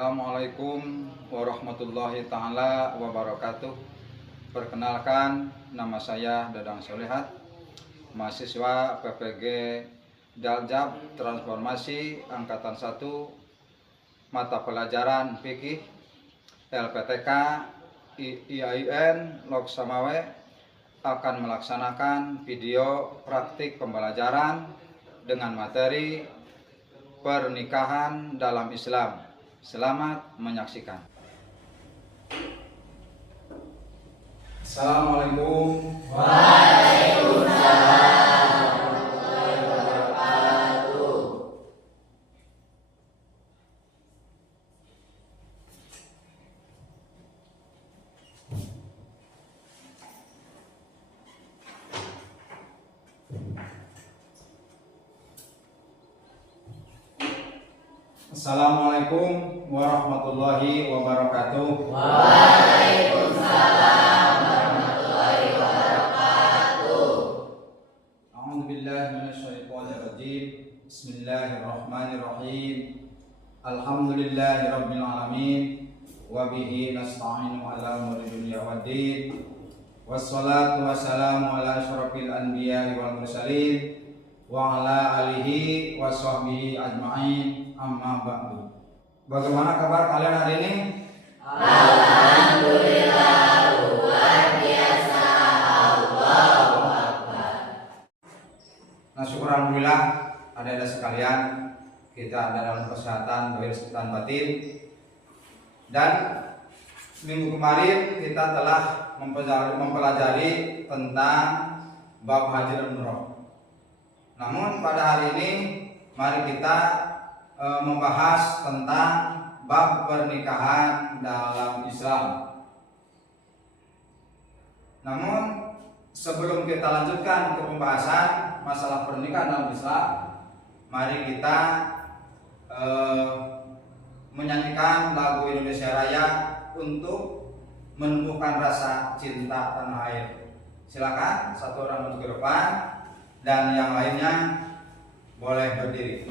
Assalamualaikum warahmatullahi taala wabarakatuh. Perkenalkan, nama saya Dadang Solehat, mahasiswa PPG Daljab Transformasi Angkatan 1, mata pelajaran fikih, LPTK IAIN Lok Samawe, akan melaksanakan video praktik pembelajaran dengan materi pernikahan dalam Islam. Selamat menyaksikan. Assalamualaikum. Waalaikumsalam warahmatullahi wabarakatuh. Assalamualaikum warahmatullahi wabarakatuh. Waalaikumsalam warahmatullahi wabarakatuh. A'udzubillahi minasyaitonirrajim. Bismillahirrahmanirrahim. Alhamdulillahi rabbil alamin. Wa bihi nasta'inu ala umuri dunya waddin. Wassalatu wassalamu ala asyrafil anbiya'i wal mursalin wa ala alihi wa sahbihi ajma'in, amma ba'du. Bagaimana kabar kalian hari ini? Alhamdulillah, luar biasa. Allahu Akbar. Nah, syukur alhamdulillah ada sekalian, kita ada dalam kesehatan zahir dan batin. Dan minggu kemarin kita telah mempelajari tentang bab haji dan umroh. Namun pada hari ini mari kita membahas tentang bab pernikahan dalam Islam. Namun sebelum kita lanjutkan ke pembahasan masalah pernikahan dalam Islam, mari kita menyanyikan lagu Indonesia Raya untuk menumbuhkan rasa cinta tanah air. Silakan satu orang maju ke depan dan yang lainnya boleh berdiri.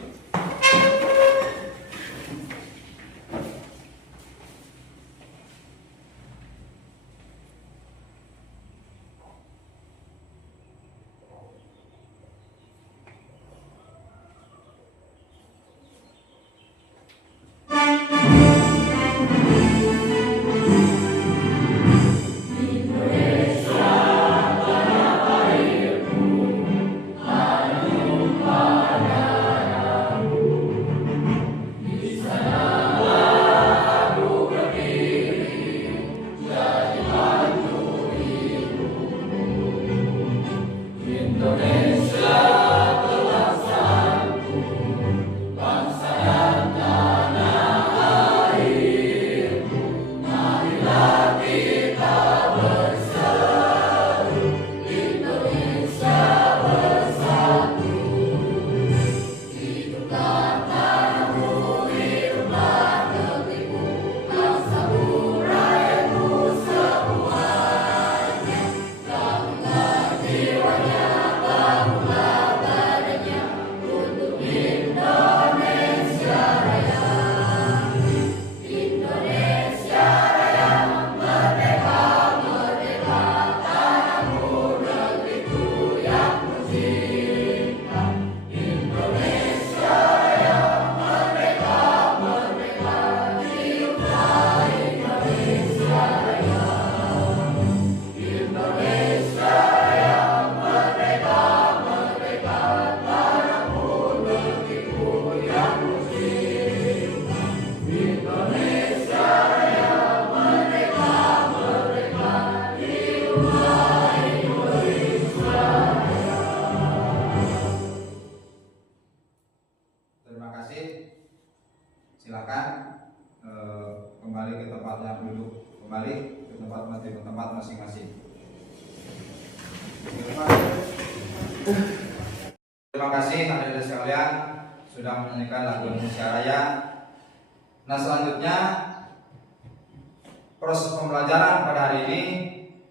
Terima kasih. Silakan kembali ke tempatnya, duduk kembali ke tempat masing-masing. Terima kasih adik-adik sekalian sudah menyanyikan lagu Indonesia Raya. Nah, selanjutnya proses pembelajaran pada hari ini,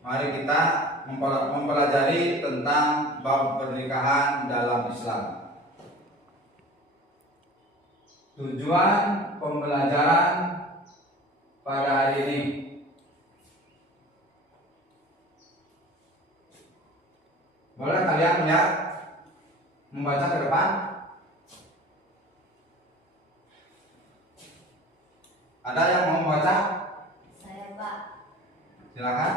mari kita mempelajari tentang bab pernikahan dalam Islam. Tujuan pembelajaran pada hari ini. Boleh kalian melihat membaca ke depan? Ada yang mau membaca? Saya, Pak. Silakan.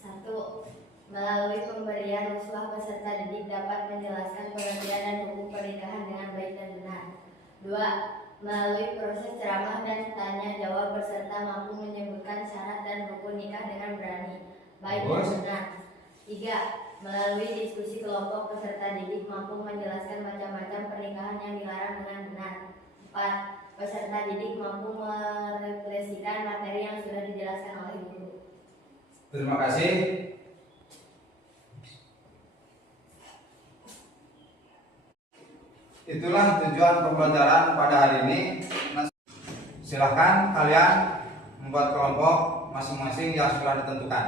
1. Melalui pemberian uswah peserta didik dapat menjelaskan pengertian dan hukum pernikahan dengan baik dan benar. 2. Melalui proses ceramah dan tanya jawab peserta mampu menyebutkan syarat dan rukun nikah dengan berani, baik dan benar. 3. Melalui diskusi kelompok peserta didik mampu menjelaskan macam-macam pernikahan yang dilarang dengan benar. 4. Peserta didik mampu merefleksikan materi yang sudah dijelaskan oleh guru. Terima kasih. Itulah tujuan pembelajaran pada hari ini. Silahkan kalian membuat kelompok masing-masing yang sudah ditentukan.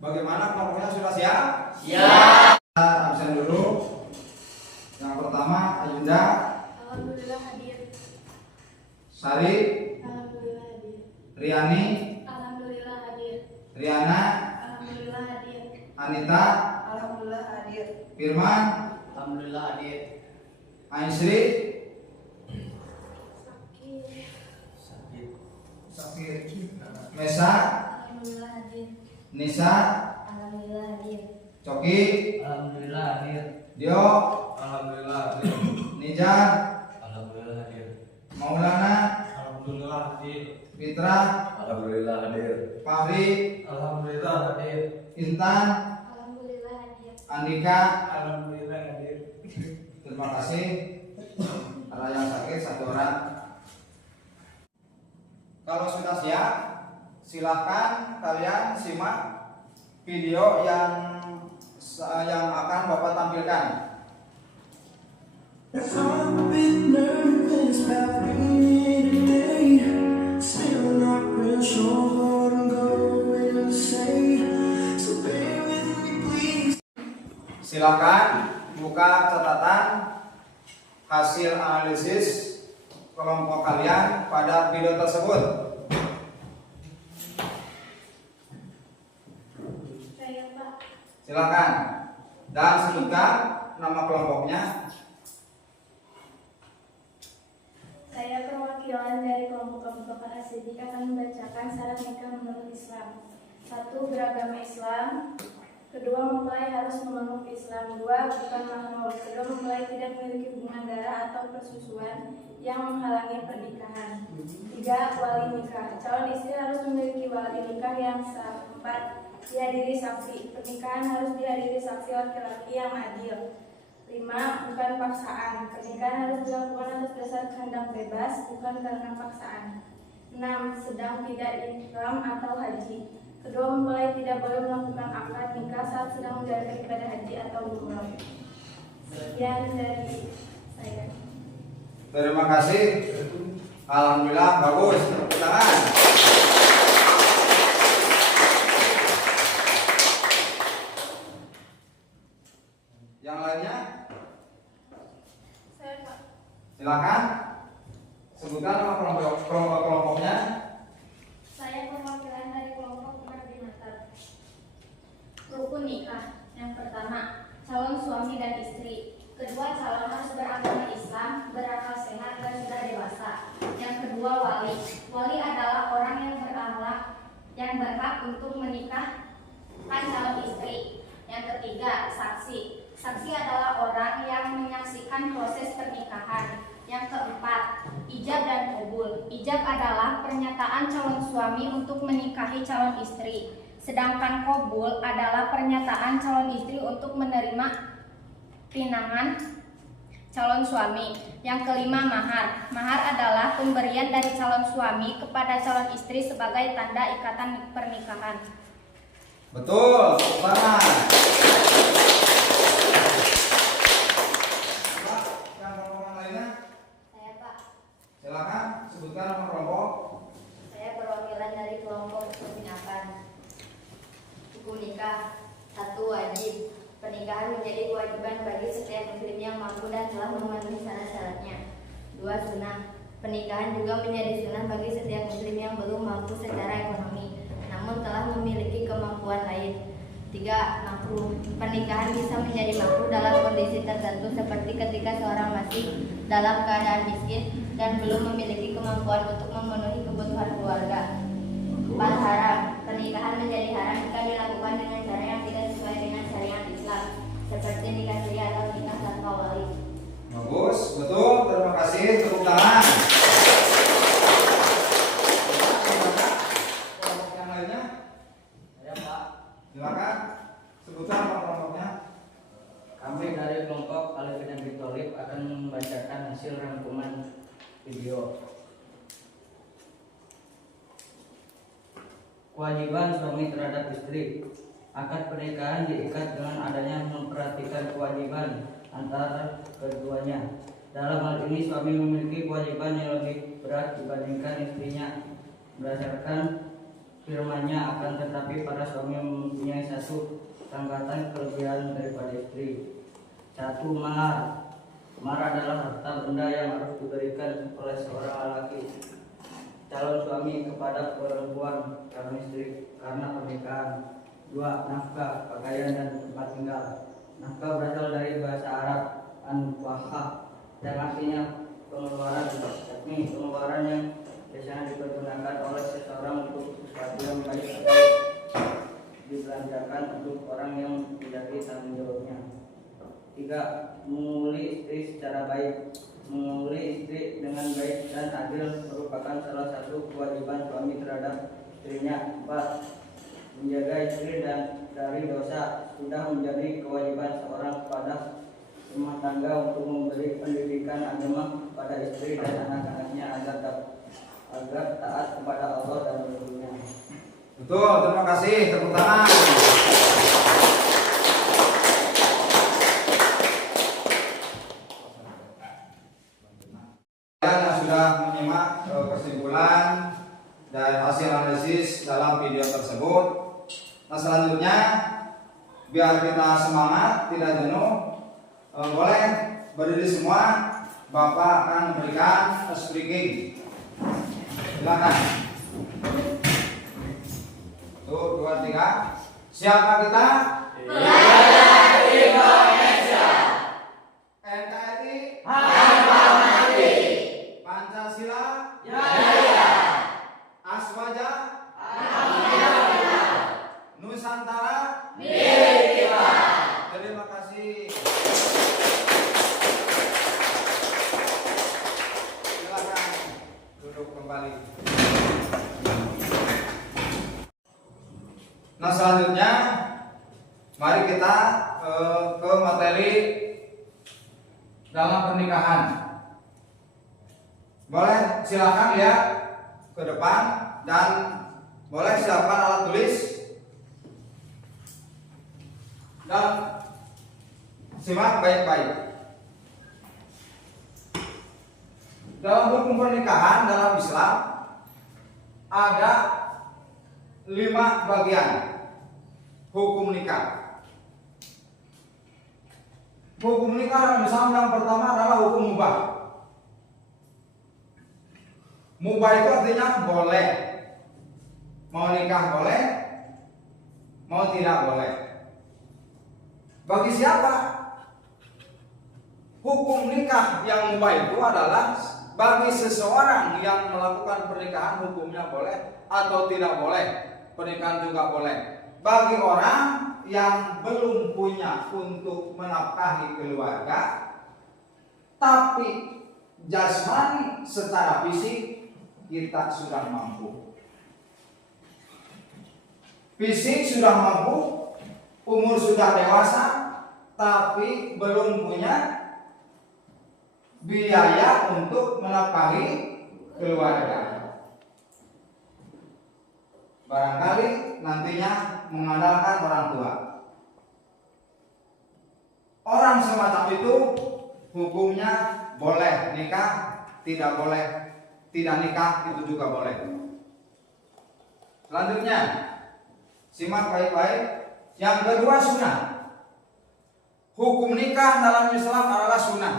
Bagaimana kelompoknya, sudah siap? Siap. Kita absen dulu. Yang pertama Ayunda. Alhamdulillah hadir. Sari. Alhamdulillah hadir. Riani. Alhamdulillah hadir. Riana. Alhamdulillah hadir. Anita. Alhamdulillah hadir. Firman. Alhamdulillah hadir. Ainsri. Sakit. Mesa. Alhamdulillah hadir. Nisa. Alhamdulillah hadir. Coki. Alhamdulillah hadir. Dio. Alhamdulillah hadir. Nijar. Alhamdulillah hadir. Maulana. Alhamdulillah hadir. Fitra. Alhamdulillah hadir. Fahri. Alhamdulillah hadir. Intan. Alhamdulillah hadir. Andika. Alhamdulillah hadir. Terima kasih. Ada yang sakit satu orang. Kalau sudah siap, silahkan kalian simak video yang akan Bapak tampilkan. I'm a bit nervous about being here today. Still not real sure what I'm going to say. So bear with me please. Silakan buka catatan hasil analisis kelompok kalian pada video tersebut. Saya, Pak. Silakan dan sebutkan nama kelompoknya. Saya perwakilan dari kelompok Abu Bakar As-Siddiq akan membacakan syarat nikah menurut Islam. 1. Beragama Islam. Kedua, mempelai harus memeluk Islam. 2. Bukan mahram. Kedua, mempelai tidak memiliki hubungan darah atau persusuan yang menghalangi pernikahan. 3. Wali nikah. Calon istri harus memiliki wali nikah yang sah. 4. Dihadiri saksi. Pernikahan harus dihadiri saksi laki-laki yang adil. 5. Bukan paksaan. Pernikahan harus dilakukan atas dasar kehendak bebas, bukan karena paksaan. 6. Sedang tidak ihram atau haji. Kedua, mempelai tidak boleh melakukan akad nikah saat sedang menjalankan ibadah haji atau umrah. Sekian dari saya. Terima kasih. Alhamdulillah bagus. Tepuk tangan. Yang lainnya? Saya, Pak. Silakan sebutkan nama kelompoknya. Saya perwakilan dari kelompok koordinator. Rukun nikah. Yang pertama, calon suami dan istri. Kedua, calon harus beragama Islam, berakal sehat dan sudah dewasa. Yang kedua, wali. Wali adalah orang yang berakhlak, yang berhak untuk menikahkan calon istri. Yang ketiga, saksi. Saksi adalah orang yang menyaksikan proses pernikahan. Yang keempat, ijab dan qabul. Ijab adalah pernyataan calon suami untuk menikahi calon istri. Sedangkan qabul adalah pernyataan calon istri untuk menerima pinangan calon suami. Yang kelima, mahar. Mahar adalah pemberian dari calon suami kepada calon istri sebagai tanda ikatan pernikahan. Betul, tepuk tangan. Pernikahan menjadi kewajiban bagi setiap muslim yang mampu dan telah memenuhi syarat-syaratnya. 2. Sunnah. Pernikahan juga menjadi sunnah bagi setiap muslim yang belum mampu secara ekonomi, namun telah memiliki kemampuan lain. 3. Makruh. Pernikahan bisa menjadi makruh dalam kondisi tertentu seperti ketika seorang masih dalam keadaan miskin dan belum memiliki kemampuan untuk memenuhi kebutuhan keluarga. 4. Haram. Pernikahan menjadi haram jika dilakukan dengan cara yang tidak sesuai dengan syariat Islam, seperti nikah siri atau nikah tanpa wali. Bagus, betul. Terima kasih. Tepuk tangan. Kelompok yang lainnya? Ya Pak, Silakan. Sebutkan kelompoknya. kami dari kelompok Alifin dan Bitolib akan membacakan hasil rangkuman video. Kewajiban suami terhadap istri. Akad pernikahan diikat dengan adanya memperhatikan kewajiban antara keduanya. Dalam hal ini suami memiliki kewajiban yang lebih berat dibandingkan istrinya berdasarkan firman-Nya, akan tetapi para suami mempunyai satu tangkatan kelebihan daripada istri. 1. Mahar. Mahar adalah harta benda yang harus diberikan oleh seorang lelaki calon suami kepada perempuan calon istri karena pernikahan. 2. Nafkah, pakaian dan tempat tinggal. Nafkah berasal dari bahasa Arab an-nafkah yang artinya pengeluaran, yakni pengeluaran yang biasanya dipergunakan oleh seseorang untuk sesuatu yang baik atau dibelanjakan untuk orang yang menjadi tanggung jawabnya. 3. Menguli istri secara baik. Menguli istri dengan baik dan adil merupakan salah satu kewajiban suami terhadap istrinya. 4. Menjaga istri dan dari dosa sudah menjadi kewajiban seorang kepada rumah tangga untuk memberi pendidikan agama kepada istri dan anak-anaknya agar taat kepada Allah dan Rasul-Nya. Betul, terima kasih. Tepuk tangan. Yang sudah menyimak kesimpulan dan hasil analisis dalam video tersebut. Nah, selanjutnya biar kita semangat, tidak jenuh, boleh berdiri semua. Bapak akan memberikan speaking. Silakan. 1, 2, 3. Siapa kita? Rakyat Indonesia. NKRI. Harga mati. Pancasila. Jaya. Aswaja. Alhamdulillah. Nusantara. Milik kita. Terima kasih. Silakan duduk kembali. Nah, selanjutnya mari kita ke materi dalam pernikahan. Boleh silakan lihat ke depan dan boleh siapkan alat tulis dan simak baik-baik. Dalam hukum pernikahan dalam Islam ada 5 bagian hukum nikah. Hukum nikah dalam Islam yang pertama adalah hukum mubah. Mubah itu artinya boleh. Mau nikah boleh, mau tidak boleh. Bagi siapa? Hukum nikah yang mubah itu adalah bagi seseorang yang melakukan pernikahan hukumnya boleh atau tidak boleh. Pernikahan juga boleh. Bagi orang yang belum punya untuk menafkahi keluarga, tapi jasmani secara fisik kita sudah mampu. Fisik sudah mampu, umur sudah dewasa, tapi belum punya biaya untuk menafkahi keluarga. Barangkali nantinya mengandalkan orang tua. Orang semacam itu hukumnya boleh nikah, tidak boleh tidak nikah, itu juga boleh. Selanjutnya, simak baik-baik. Yang kedua sunnah. Hukum nikah dalam Islam adalah sunnah.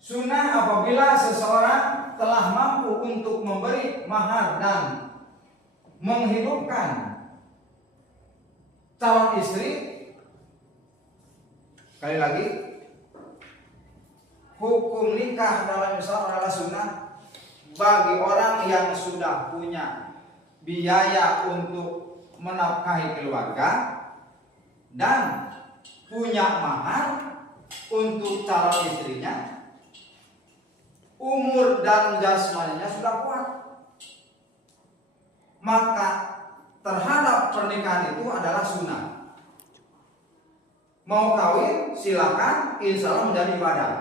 Sunnah apabila seseorang telah mampu untuk memberi mahar dan menghidupkan calon istri. Sekali lagi, hukum nikah dalam Islam adalah sunnah bagi orang yang sudah punya biaya untuk menafkahi keluarga dan punya mahar untuk calon istrinya, umur dan jasmaninya sudah kuat, maka terhadap pernikahan itu adalah sunnah. Mau kawin silakan, insya Allah menjadi ibadah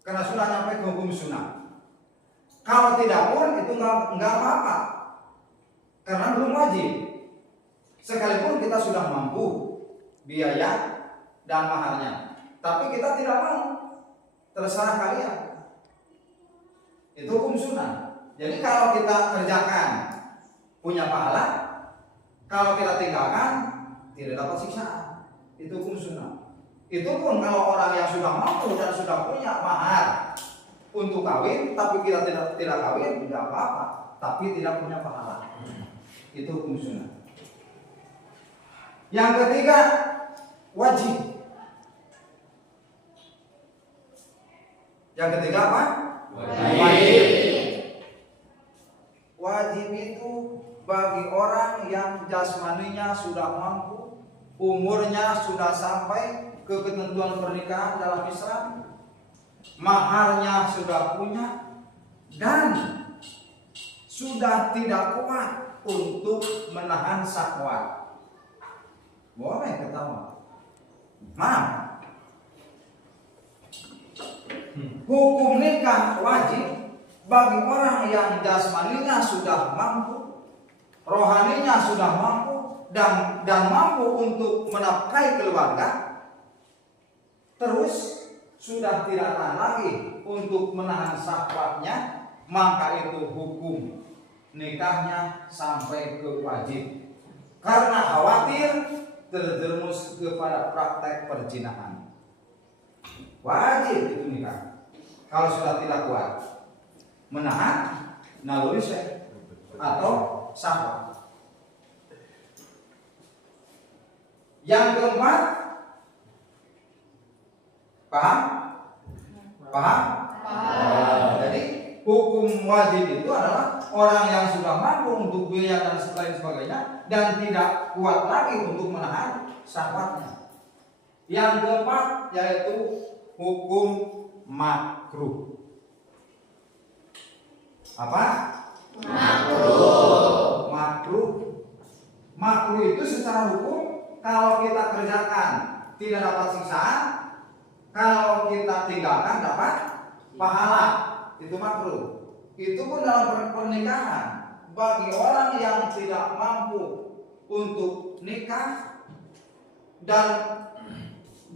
karena sudah nyampe ke hukum sunnah. Kalau tidak pun itu enggak apa-apa karena belum wajib. Sekalipun kita sudah mampu biaya dan maharnya, tapi kita tidak mau, terserah kalian. Itu hukum sunnah. Jadi kalau kita kerjakan punya pahala, kalau kita tinggalkan tidak dapat siksaan. Itu hukum sunnah. Itu pun kalau orang yang sudah mampu dan sudah punya mahar untuk kawin, tapi kita tidak kawin, tidak apa-apa, tapi tidak punya pahala. Itu hukum sunnah. Yang ketiga, wajib. Yang ketiga apa? Wajib. Wajib itu bagi orang yang jasmaninya sudah mampu, umurnya sudah sampai ke ketentuan pernikahan dalam Islam, maharnya sudah punya, dan sudah tidak kuat untuk menahan syahwat. Boleh ketawa. Maaf. Hukum nikah wajib bagi orang yang jasmaninya sudah mampu, rohaninya sudah mampu, dan mampu untuk menafkahi keluarga, terus sudah tidak tahan lagi untuk menahan syahwatnya, maka itu hukum nikahnya sampai ke wajib karena khawatir terjerumus kepada praktek perzinahan. Wajib itu nikah. Kalau sudah tidak kuat menahan naluri seks atau syahwat. Yang keempat, paham? Jadi hukum wajib itu adalah orang yang sudah mampu untuk biaya dan sebagainya dan tidak kuat lagi untuk menahan syahwatnya. Yang keempat yaitu hukum makruh. Apa? Makruh itu secara hukum kalau kita kerjakan tidak dapat siksaan, kalau kita tinggalkan dapat pahala. Itu makruh. Itu pun dalam pernikahan bagi orang yang tidak mampu untuk nikah dan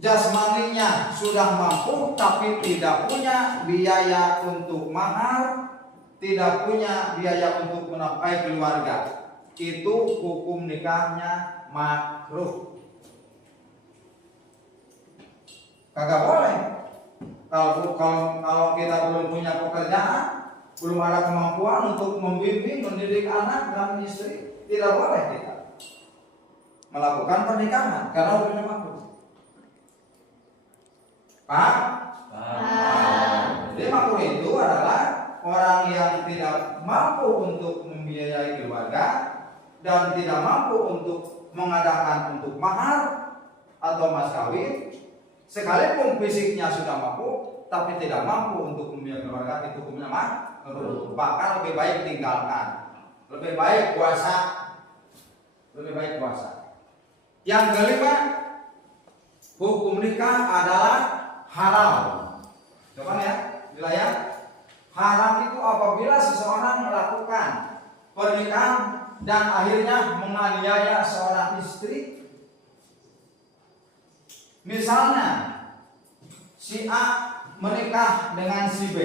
jasmaninya sudah mampu tapi tidak punya biaya untuk mahar, tidak punya biaya untuk menafkahi keluarga, itu hukum nikahnya makruh. Kagak boleh. Kalau kita belum punya pekerjaan, belum ada kemampuan untuk membimbing, mendidik anak dan istri, tidak boleh kita melakukan pernikahan karena hukumnya makruh. Paham? Jadi makruh itu adalah orang yang tidak mampu untuk membiayai keluarga dan tidak mampu untuk mengadakan untuk mahar atau mas kawin, sekalipun fisiknya sudah mampu tapi tidak mampu untuk membiayai keluarga, itu hukumnya makruh. Bahkan lebih baik tinggalkan, lebih baik puasa. Yang kelima, hukum nikah adalah haram. Coba ya, wilayah haram itu apabila seseorang melakukan pernikahan dan akhirnya menganiaya seorang istri. Misalnya si A menikah dengan si B,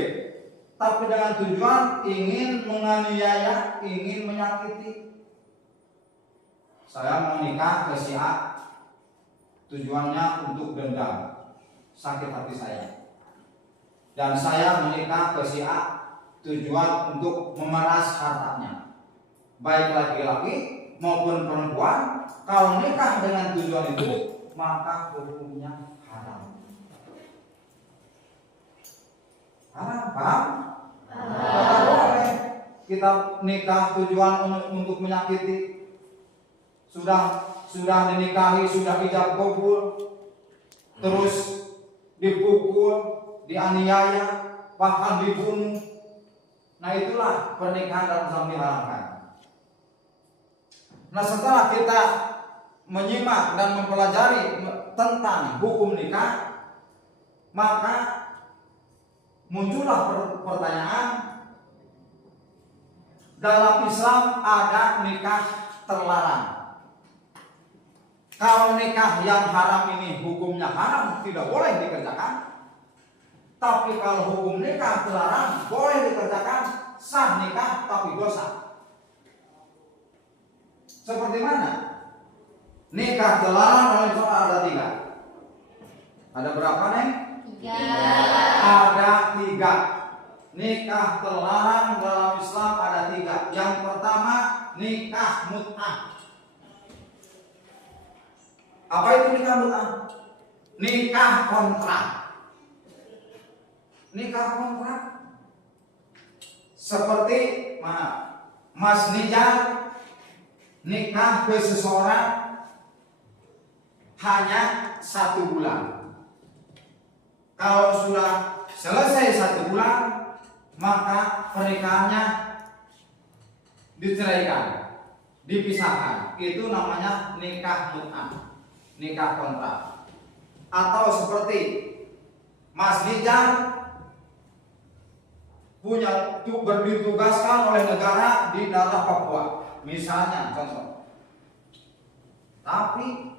tapi dengan tujuan ingin menganiaya, ingin menyakiti. Saya menikah ke si A, tujuannya untuk dendam, sakit hati saya. Dan saya menikah ke si A tujuan untuk memeras hartanya. Baik laki-laki maupun perempuan, kalau nikah dengan tujuan itu maka hukumnya haram. Haram, paham? Tidak boleh kita nikah tujuan untuk menyakiti. Sudah dinikahi, sudah ijab kabul, terus dipukul, dianiaya, bahkan dibunuh. Nah itulah pernikahan dalam Islam diharamkan. Nah setelah kita menyimak dan mempelajari tentang hukum nikah, maka muncullah pertanyaan, dalam Islam ada nikah terlarang. Kalau nikah yang haram ini hukumnya haram, tidak boleh dikerjakan. Tapi kalau hukum nikah terlarang, boleh dikerjakan, sah nikah tapi dosa. Seperti mana? Nikah terlarang oleh Islam ada 3. Ada berapa, Neng? 3. Ada 3. Nikah terlarang dalam Islam ada 3. Yang pertama, nikah mut'ah. Apa itu nikah mut'ah? Nikah kontrak. Nikah kontrak seperti Mas Nijal nikah ke seseorang hanya 1 bulan. Kalau sudah selesai 1 bulan, maka pernikahannya diceraikan, dipisahkan. Itu namanya nikah mut'ah, nikah kontrak. Atau seperti Mas Nijal ditugaskan oleh negara di daerah Papua, misalnya contoh. Tapi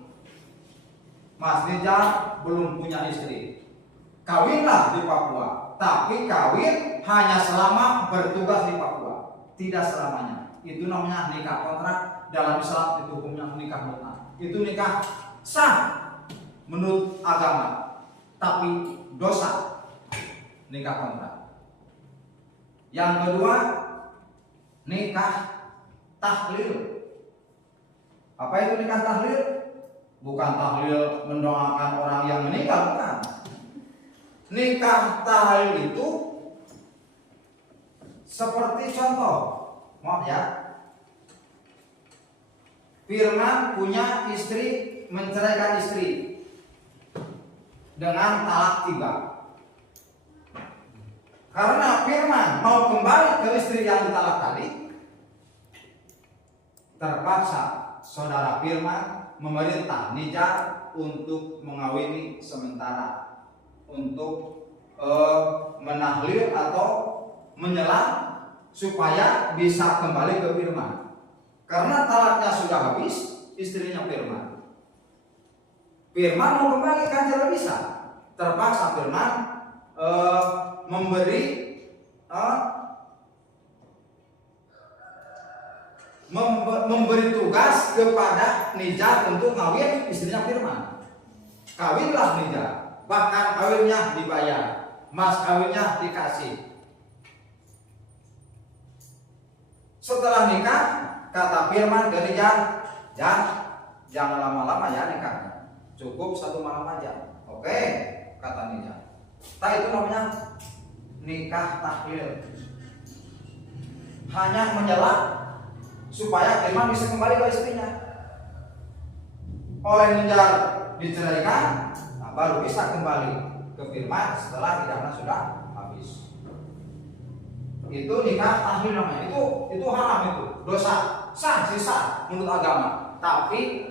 Mas Nijal belum punya istri, kawinlah di Papua. Tapi kawin hanya selama bertugas di Papua, tidak selamanya. Itu namanya nikah kontrak. Dalam Islam itu hukumnya nikah mut'ah. Itu nikah sah menurut agama, tapi dosa nikah kontrak. Yang kedua, nikah tahlil. Apa itu nikah tahlil? Bukan tahlil mendoakan orang yang meninggal, bukan. Nikah tahlil itu seperti contoh, maaf ya, Firman punya istri, menceraikan istri dengan talak 3. Karena Firman mau kembali ke istri yang ditalak tadi, terpaksa saudara Firman memerintah Nijal untuk mengawini sementara, untuk menahlil atau menyelam supaya bisa kembali ke Firman. Karena talaknya sudah habis, istrinya Firman. Firman mau kembali kan tidak bisa. Terpaksa Firman memberi tugas kepada Nijal untuk kawin istrinya Firman. Kawinlah Nijal, bahkan kawinnya dibayar, mas kawinnya dikasih. Setelah nikah, kata Firman ke Nijal, jangan lama-lama ya nikahnya, cukup 1 malam aja. Oke, kata Nijal. Nah itu namanya nikah tahlil. Hanya menyelam supaya Firman bisa kembali ke istrinya. Oleh Nijal diceraikan, nah baru bisa kembali ke Firman setelah idahnya sudah habis. Itu nikah tahlil namanya. Itu haram, itu dosa, sah menurut agama, tapi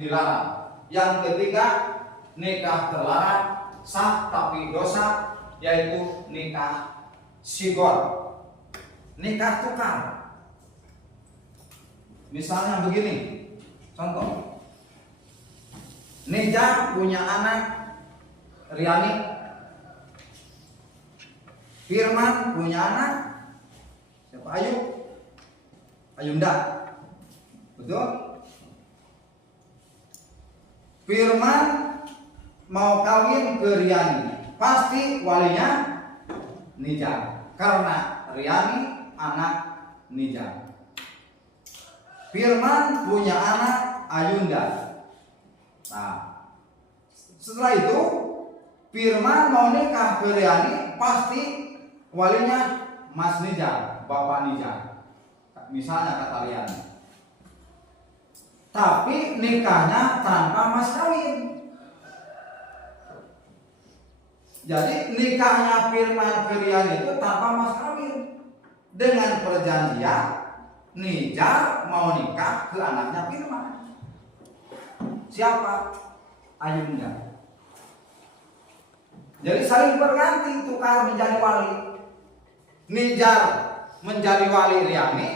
dilarang. Yang ketiga, nikah terlarang, sah tapi dosa, yaitu nikah sigor, nikah tukar. Misalnya begini, contoh, Nijal punya anak Riani, Firman punya anak siapa? Ayunda, betul? Firman mau kawin ke Riani, pasti walinya Nijar, karena Riani anak Nijar. Firman punya anak Ayunda. Nah, setelah itu Firman mau nikah ke Riani, pasti walinya Mas Nijar, Bapak Nijar. Misalnya kata Riani. Tapi nikahnya tanpa mas kawin. Jadi nikahnya Firman ke Riani itu tanpa mas kawin, dengan perjanjian Nijar mau nikah ke anaknya Firman. Siapa? Ayunda. Jadi saling berganti, tukar menjadi wali. Nijar menjadi wali Riani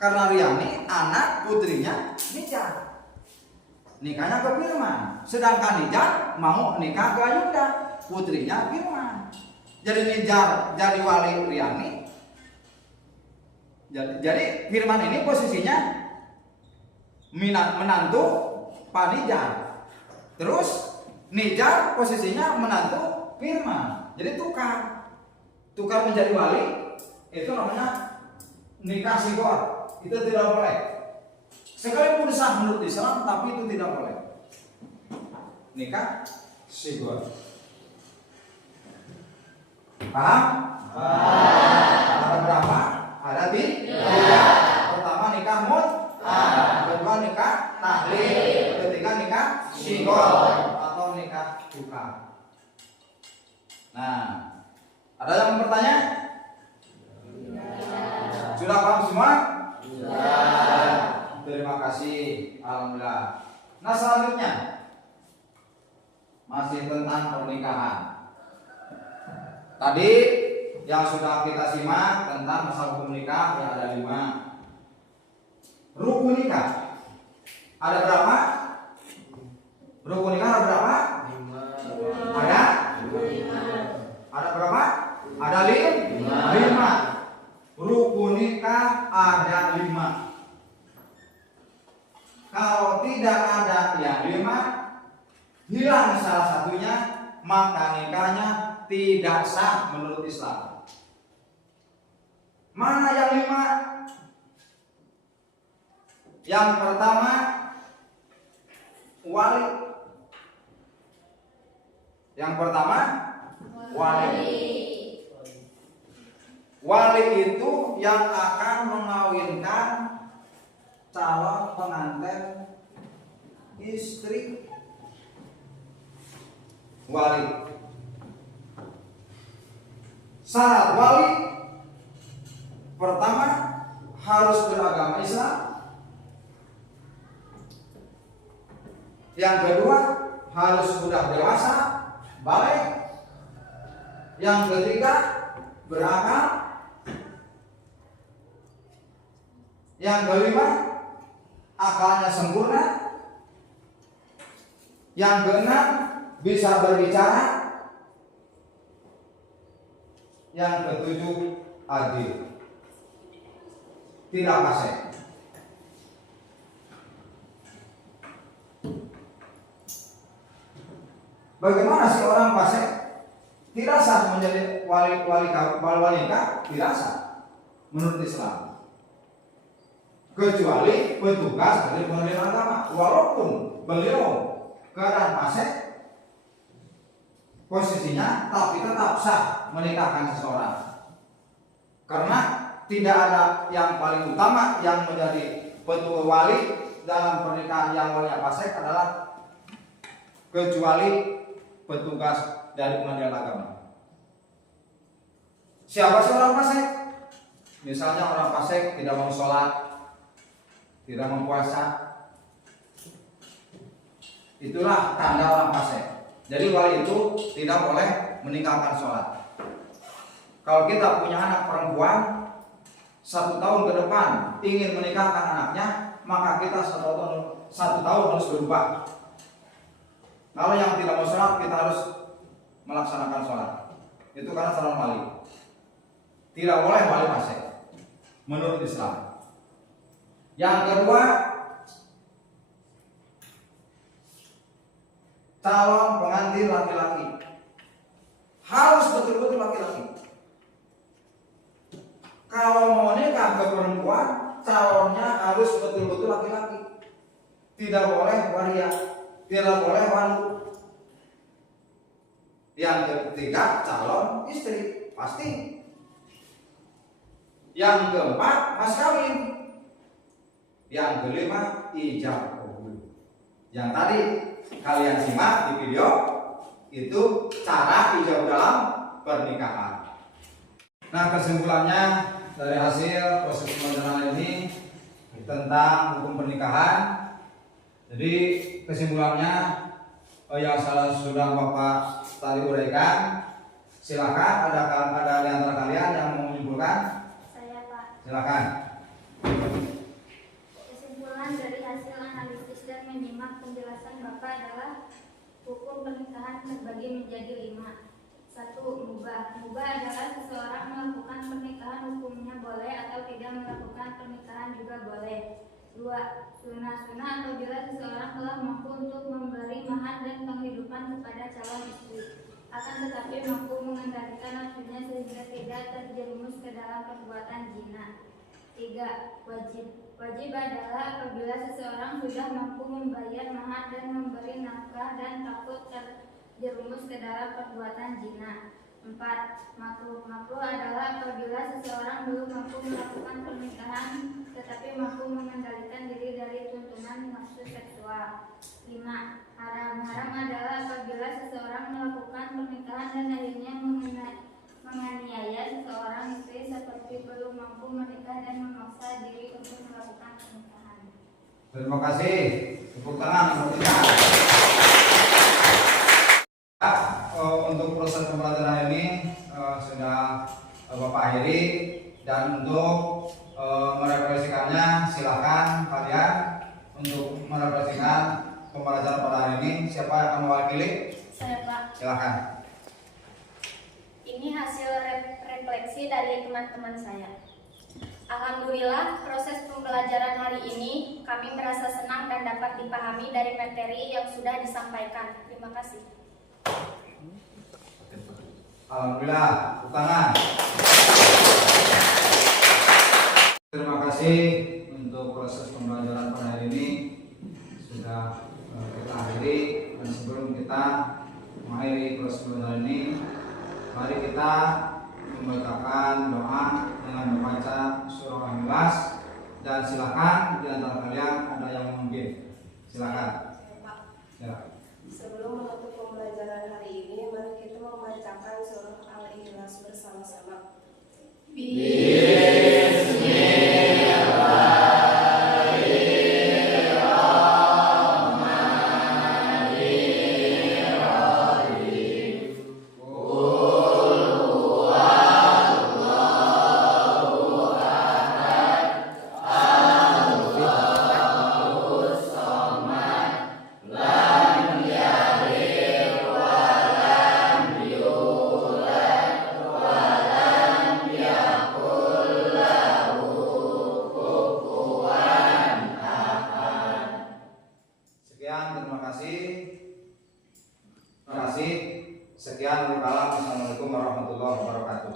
karena Riani anak putrinya Nijar. Nikahnya ke Firman. Sedangkan Nijar mau nikah ke Ayunda, putrinya Firman. Jadi Nijar jadi wali Riani. Jadi Firman ini posisinya menantu Pak Nijar. Terus Nijar posisinya menantu Firman. Jadi tukar menjadi wali, itu namanya nikah sigor. Itu tidak boleh. Sekalipun sah menurut Islam, tapi itu tidak boleh. Nikah sigor. Paham? Ada berapa? Ada tiga. Pertama nikah kedua nikah tahlil, ketiga nikah sigor atau nikah tukar. Nah, ada yang bertanya? Sudah paham semua? Sudah. Terima kasih, alhamdulillah. Nah, selanjutnya masih tentang pernikahan. Tadi yang sudah kita simak tentang masalah hukum nikah yang ada 5. Rukun nikah ada berapa? Rukun nikah ada berapa? 5. Ada berapa? Ada 5. Rukun nikah ada 5. Kalau tidak ada yang 5, hilang salah satunya, maka nikahnya tidak sah menurut Islam. Mana yang 5? Yang pertama, wali. Yang pertama, wali. Wali itu yang akan mengawinkan calon pengantin istri. Wali. Syarat wali pertama harus beragama Islam. Yang kedua harus sudah dewasa, balik. Yang ketiga berakal. Yang kelima akalnya sempurna. Yang keenam bisa berbicara. Yang ketujuh adil, tidak fasik. Bagaimana sih orang fasik tidak sah menjadi wali nikah? Tidak sah menurut Islam, kecuali petugas dari pengadilan agama. Walaupun beliau keadaan fasik posisinya, tapi tetap sah menikahkan seseorang. Karena tidak ada yang paling utama yang menjadi petugas wali dalam pernikahan yang walinya fasik adalah kecuali petugas dari pengadilan agama. Siapa sih orang fasik? Misalnya orang fasik tidak mau sholat, tidak mau puasa, itulah tanda orang fasik. Jadi wali itu tidak boleh menikahkan sholat. Kalau kita punya anak perempuan 1 tahun ke depan ingin menikahkan anaknya, maka kita 1 tahun harus berubah. Kalau yang tidak mau sholat, kita harus melaksanakan sholat. Itu karena calon wali. Tidak boleh wali fasik menurut Islam. Yang kedua, calon pengantin laki-laki. Harus betul-betul laki-laki. Kalau mau nikah ke perempuan, calonnya harus betul-betul laki-laki. Tidak boleh waria, tidak boleh wanita. Yang ketiga, calon istri, pasti. Yang keempat, mas kawin. Yang kelima, ijab kabul. Yang tadi kalian simak di video itu cara ijab dalam pernikahan. Nah, kesimpulannya dari hasil proses pembelajaran ini tentang hukum pernikahan. Jadi kesimpulannya yang sudah Bapak tadi uraikan, silakan ada di antara kalian yang mau menyimpulkan? Saya, Pak. Silakan. Kesimpulan dari hasil analisis dan menyimak penjelasan Bapak adalah hukum pernikahan terbagi menjadi 5. 1. Mubah. Mubah adalah seseorang melakukan pernikahan hukumnya boleh atau tidak melakukan pernikahan juga boleh. 2. Sunnah. Sunnah apabila seseorang telah mampu untuk memberi mahar dan penghidupan kepada calon istri, akan tetapi mampu mengendalikan nafsunya sehingga tidak terjerumus ke dalam perbuatan zina. 3. Wajib. Wajib adalah apabila seseorang sudah mampu membayar mahar dan memberi nafkah dan takut terjerumus ke dalam perbuatan zina. 4. Makruh. Makruh adalah apabila seseorang belum mampu melakukan pernikahan tetapi mampu mengendalikan diri dari tuntunan nafsu seksual. 5. Haram. Haram adalah apabila seseorang melakukan pernikahan dan akhirnya menganiaya seseorang istri seperti belum mampu menikah dan memaksa diri untuk melakukan pernikahan. Terima kasih. Tepuk tangan untuk kita. Untuk proses pembelajaran ini sudah Bapak akhiri, dan untuk merefleksikannya silakan kalian untuk merefleksikan pembelajaran pada hari ini. Siapa yang akan mewakili? Saya, Pak. Silakan. Ini hasil refleksi dari teman-teman saya. Alhamdulillah, proses pembelajaran hari ini kami merasa senang dan dapat dipahami dari materi yang sudah disampaikan. Terima kasih. Alhamdulillah, tepuk tangan. Terima kasih untuk proses pembelajaran pada hari ini sudah kita akhiri. Dan sebelum kita mengakhiri proses pembelajaran ini, mari kita membacakan doa dengan membaca surah Al-Ikhlas. Dan silakan di antara kalian ada yang memimpin. Silakan. Silakan. Sebelum menutup pembelajaran hari ini, mari kita membacakan surah Al-Ikhlas bersama-sama. Sekian, terima kasih. Sekian, Assalamualaikum warahmatullahi wabarakatuh.